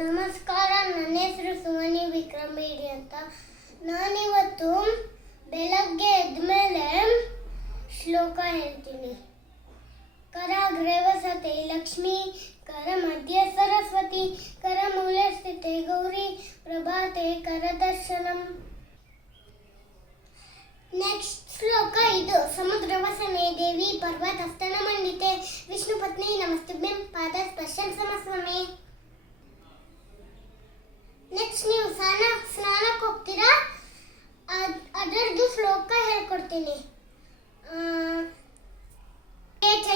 ನಮಸ್ಕಾರ, ನನ್ನ ಹೆಸರು ಸುಮನಿ ವಿಕ್ರಮ್ ಬೇಡಿ ಅಂತ. ನಾನಿವತ್ತು ಬೆಳಗ್ಗೆ ಎದ್ಮೇಲೆ ಶ್ಲೋಕ ಹೇಳ್ತೀನಿ. ಕರಾಗ್ರೆ ವಸತೆ ಲಕ್ಷ್ಮೀ, ಕರ ಮಧ್ಯ ಸರಸ್ವತಿ, ಕರ ಮೂಲೆ ಸ್ಥಿತೆ ಗೌರಿ, ಪ್ರಭಾತೆ ಕರದರ್ಶನಂ. ನೆಕ್ಸ್ಟ್ ಶ್ಲೋಕ ಇದು. ಸಮುದ್ರವಸನೆ ದೇವಿ ಪರ್ವತಸ್ಥನ ಮಂಡಿತೆ, ವಿಷ್ಣು ಪತ್ನಿ ನಮಸ್ತುಭ್ಯಂ ಪಾದ ಸ್ಪರ್ಶಂ ಸಮಸ್ವಮೆ. ನೆಕ್ಸ್ಟ್ ನೀವು ಸ್ನಾನಕ್ಕೆ ಹೋಗ್ತೀರಾ, ಅದರದ್ದು ಶ್ಲೋಕ ಹೇಳ್ಕೊಡ್ತೀನಿ.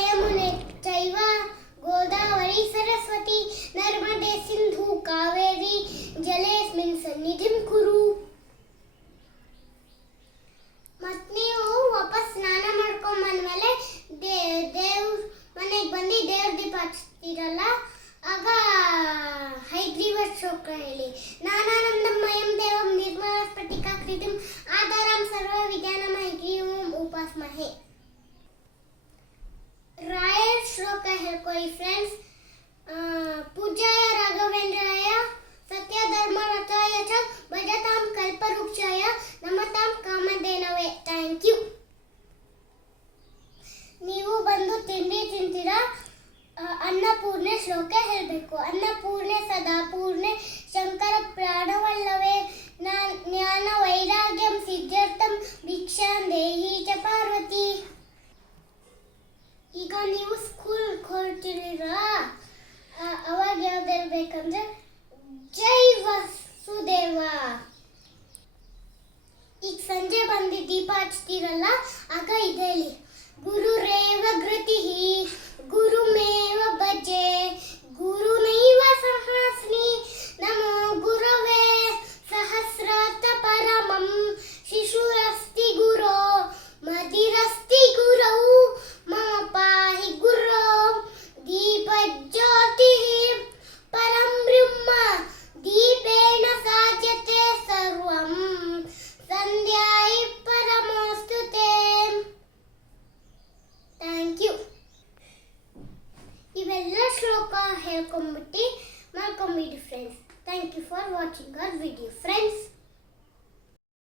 ಯಮುನೆ ಚೈವ ಗೋದಾವರಿ ಸರಸ್ವತಿ, ನರ್ಮದೆ ಸಿಂಧು ಕಾವೇರಿ, ಜಲೇಸ್ಮಿನ್ ಸನ್ನಿಧಿಂ ಕುರು. ಮತ್ತು ನೀವು ವಾಪಸ್ ಸ್ನಾನ ಮಾಡ್ಕೊಂಡ್ ಬಂದ್ಮೇಲೆ ದೇವ್ರ ಮನೆಗೆ ಬಂದು ದೇವ್ರ ದೀಪ ಹಚ್ತೀರಲ್ಲ, ಆಗ ಹೈಗ್ರೀವ ಶ್ಲೋಕ ಹೇಳಿ. ನಾನಾನಂದಮಯಂ ದೇವಂ ನಿರ್ಮಲ ಸ್ಫಟಿಕಾಕೃತಿಂ ಆಧಾರಂ ಸರ್ವ ವಿಜ್ಞಾನಂ ಹೈಗ್ರೀವಂ ಉಪಾಸ್ಮಹೇ. ರಾಯರ ಶ್ಲೋಕ ಹೇಳ್ಕೊಳ್ಳಿ ಫ್ರೆಂಡ್ಸ್. ಪೂಜ್ಯಾಯ ರಾಘವೇಂದ್ರಾಯ ಸತ್ಯ ಧರ್ಮ ರಥಾಯ ಚ ಭಜತಾಂ ಕಲ್ಪವೃಕ್ಷಾಯ ನಮತಾಂ ಕಾಮಧೇನವೇ. Thank you. ನೀವು ಬಂದು ತಿಂಡಿ ತಿಂತೀರಾ, ಅನ್ನಪೂರ್ಣೆ ಶ್ಲೋಕ ಹೇಳಬೇಕು. ಅನ್ನಪೂರ್ಣೆ ಸದಾ ಪೂರ್ಣೆ ಶಂಕರ ಪ್ರಾಣವಲ್ಲವೇ, ಜ್ಞಾನ ವೈರಾಗ್ಯಂ ಸಿದ್ಧಾರ್ಥಂ ಭಿಕ್ಷಾಂ ದೇಹಿ ಚ ಪಾರ್ವತಿ. ಈಗ ನೀವು ಸ್ಕೂಲ್ ಹೊರಟಿದ್ದೀರಾ, ಅವಾಗ ಯಾವ್ದು ಹೇಳ್ಬೇಕಂದ್ರೆ ಜೈ ವಸುದೇವ. ಈಗ ಸಂಜೆ ಬಂದು ದೀಪ ಹಚ್ತೀರಲ್ಲ, ಆಗ ಇದೇಳಿ. ಗುರುರೇವ ಗೃತಿಃ ಗುರುಮೇವ ಭಜೆ, ಗುರುನೈವ ಸಹಾಸ್ಮಿ ನಮೋ ಗುರವೇ ಸಹಸ್ರಾರ್ಥ ಪರಮಂ. ಶಿಶುರಸ್ತಿ ಗುರೋ ಮದಿರಸ್ತಿ ಗುರೌ ಮಮ ಪಾಹಿ ಗುರೋ ದೀಪಜ್ಯೋತಿಃ ಪರಂ ಬ್ರಹ್ಮ ದೀಪೇನ ಸಾಧ್ಯತೆ ಸರ್ವಂ ಸಂಧ್ಯಾಯಿ ಪರಮೋಸ್ತುತೆ. Thank you. ಇವೆಲ್ಲ ಶ್ಲೋಕ ಹೇಳ್ಕೊಂಡ್ಬಿಟ್ಟು ಮಾಡ್ಕೊಂಬಿಡಿ friends. Thank you for watching our video friends.